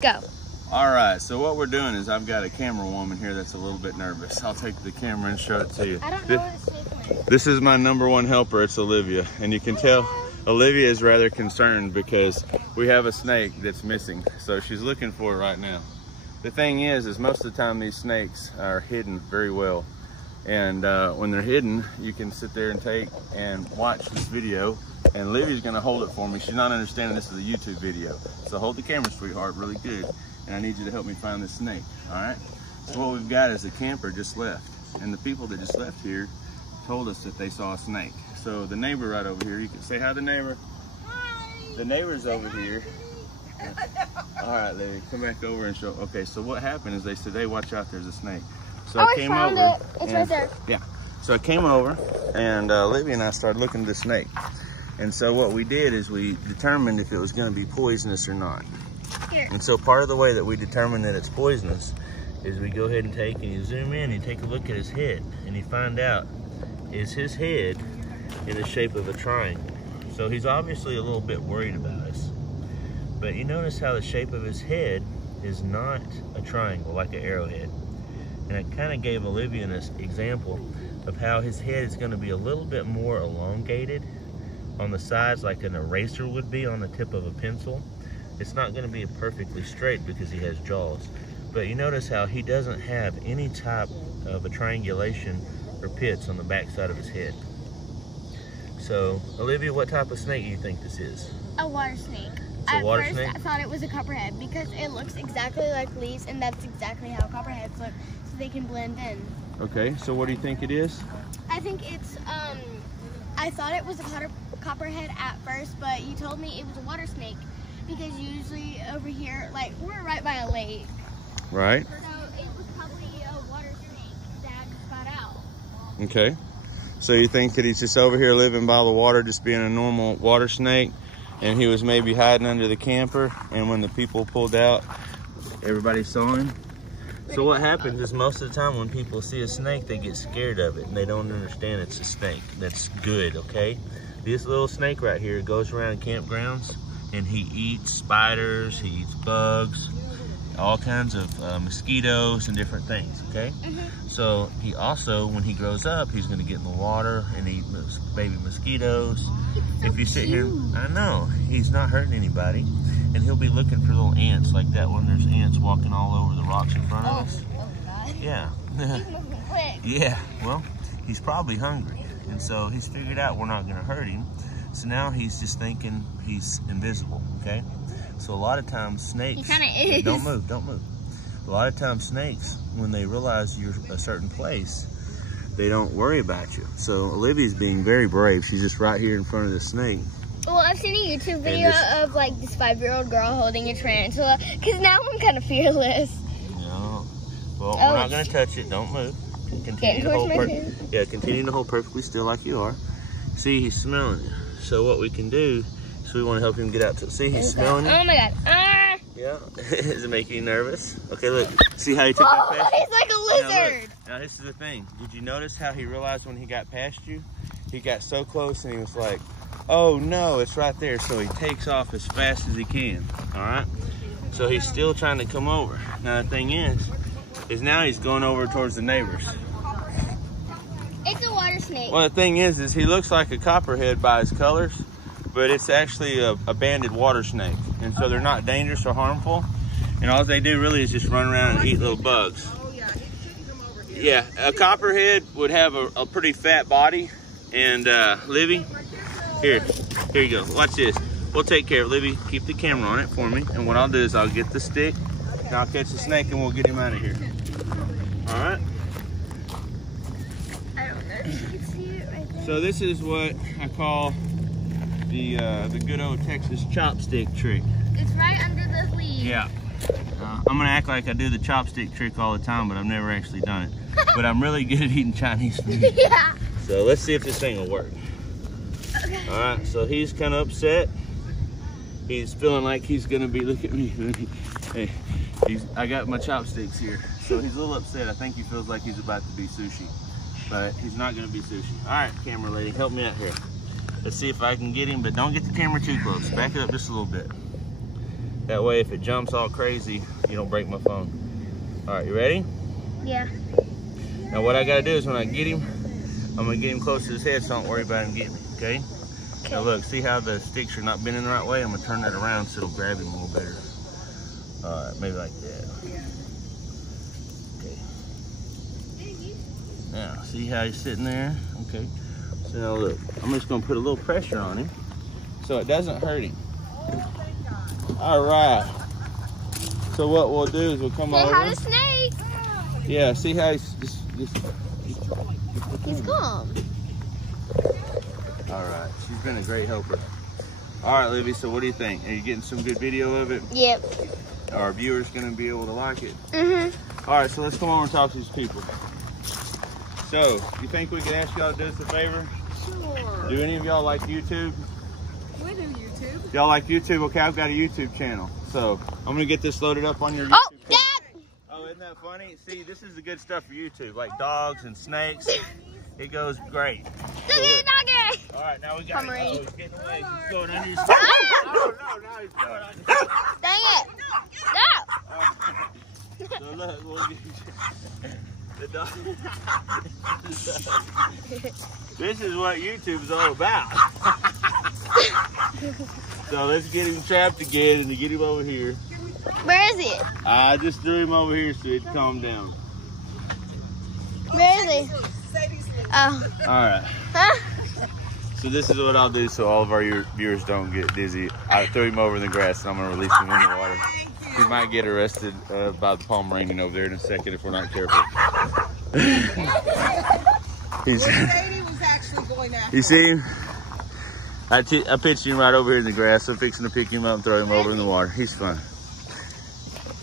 Go. All right, so what we're doing is I've got a camera woman here that's a little bit nervous. I'll take the camera and show it to you. I don't know what it's taking. This is my #1 helper, it's Olivia. And you can tell Olivia is rather concerned because we have a snake that's missing. So she's looking for it right now. The thing is most of the time these snakes are hidden very well. And when they're hidden, you can sit there and take and watch this video. And Olivia's gonna hold it for me. She's not understanding this is a YouTube video. So hold the camera, sweetheart, really good. And I need you to help me find this snake, all right? So what we've got is a camper just left. And the people that just left here told us that they saw a snake. So the neighbor right over here, you can say hi to the neighbor. Hi. The neighbor's over here. All right, Livy, come back over and show. Okay, so what happened is they said, hey, watch out, there's a snake. So I came over. It. It's right there. Yeah, so I came over and Livy and I started looking at the snake. And so what we did is we determined if it was gonna be poisonous or not. Here. And so part of the way that we determine that it's poisonous is we go ahead and take and you zoom in and you take a look at his head and you find out, is his head in the shape of a triangle. So he's obviously a little bit worried about us. But you notice how the shape of his head is not a triangle like an arrowhead. And it kind of gave Olivia an example of how his head is going to be a little bit more elongated on the sides like an eraser would be on the tip of a pencil. It's not going to be perfectly straight because he has jaws. But you notice how he doesn't have any type of a triangulation or pits on the back side of his head. So, Olivia, what type of snake do you think this is? A water snake. It's a water snake? At first, I thought it was a copperhead because it looks exactly like leaves, and that's exactly how copperheads look, so they can blend in. Okay, so what do you think it is? I think it's, I thought it was a copperhead at first, but you told me it was a water snake because usually over here, like, we're right by a lake. Right. So it was probably a water snake that just got out. Okay. So you think that he's just over here living by the water, just being a normal water snake, and he was maybe hiding under the camper, and when the people pulled out, everybody saw him? So what happens is most of the time when people see a snake, they get scared of it, and they don't understand it's a snake. That's good, okay? This little snake right here goes around campgrounds, and he eats spiders, he eats bugs, all kinds of mosquitoes and different things, okay? So he also, when he grows up, he's gonna get in the water and eat baby mosquitoes. If you sit here, I know, he's not hurting anybody. And he'll be looking for little ants like that when there's ants walking all over the rocks in front of us. Oh God. Yeah. He's moving quick. Yeah, well, he's probably hungry. And so he's figured out we're not gonna hurt him. So now he's just thinking he's invisible, okay? So a lot of times snakes— He kind of is. Don't move, don't move. A lot of times snakes, when they realize you're a certain place, they don't worry about you. So Olivia's being very brave. She's just right here in front of the snake. Well, I've seen a YouTube video of like this 5-year-old girl holding a tarantula, because now I'm kind of fearless. No. Well, we're not going to touch it. Don't move. Continue to hold continue to hold perfectly still like you are. See, he's smelling you. So what we can do is we want to help him get out to— see, he's smelling you. Oh my God. Yeah. Does it make you nervous? Okay, look. See how he took that past you? He's like a lizard. Now this is the thing. Did you notice how he realized when he got past you? He got so close and he was like, oh no, it's right there. So he takes off as fast as he can, all right? So he's still trying to come over. Now the thing is now he's going over towards the neighbors. It's a water snake. Well, the thing is he looks like a copperhead by his colors, but it's actually a banded water snake. And so they're not dangerous or harmful. And all they do really is just run around and eat little bugs. Yeah, a copperhead would have a pretty fat body. And Livy, here you go. Watch this. We'll take care of Livy. Keep the camera on it for me. And what I'll do is I'll get the stick and I'll catch the snake and we'll get him out of here. All right? I don't know if you can see it right there. So this is what I call the good old Texas chopstick trick. It's right under the leaves. Yeah. I'm gonna act like I do the chopstick trick all the time, but I've never actually done it. But I'm really good at eating Chinese food. Yeah. So let's see if this thing will work. Okay. All right, so he's kind of upset. He's feeling like he's gonna be— look at me. Hey, I got my chopsticks here. So he's a little upset. I think he feels like he's about to be sushi, but he's not gonna be sushi. All right, camera lady, help me out here. Let's see if I can get him, but don't get the camera too close. Back it up just a little bit. That way, if it jumps all crazy, you don't break my phone. All right, you ready? Yeah. Now what I gotta do is when I get him, I'm gonna get him close to his head so I don't worry about him getting me, okay? Now look, see how the sticks are not bending the right way? I'm gonna turn that around so it'll grab him a little better. All right, maybe like that. Okay. Now, see how he's sitting there? Okay. So now look, I'm just gonna put a little pressure on him so it doesn't hurt him. All right. So what we'll do is we'll come over. Say hi to Snake. Yeah, see how he's He's calm. All right, she's been a great helper. All right, Livy, so what do you think? Are you getting some good video of it? Yep. Are our viewers gonna be able to like it? Mm-hmm. All right, so let's come over and talk to these people. So, you think we could ask y'all to do us a favor? Sure. Do any of y'all like YouTube? We do YouTube. Y'all like YouTube? Okay, I've got a YouTube channel. So, I'm gonna get this loaded up on your YouTube Oh, channel. Dad! Oh, isn't that funny? See, this is the good stuff for YouTube, like dogs and snakes. It goes great. Doggy, doggy! All right, now we got it. Pomeranian. Oh, he's getting away. He's going under his... Oh, no, now he's going under. Dang it! So look, we'll get the dog. This is what YouTube is all about. So let's get him trapped again and to get him over here. Where is he? I just threw him over here so he'd calm down. Where is he? Oh. All right. Huh? So this is what I'll do so all of our viewers don't get dizzy. I threw him over in the grass and I'm gonna release him in the water. He might get arrested by the Pomeranian over there in a second if we're not careful. Sadie was actually going after. You see him? I pitched him right over here in the grass. So I'm fixing to pick him up and throw him over in the water. He's fine.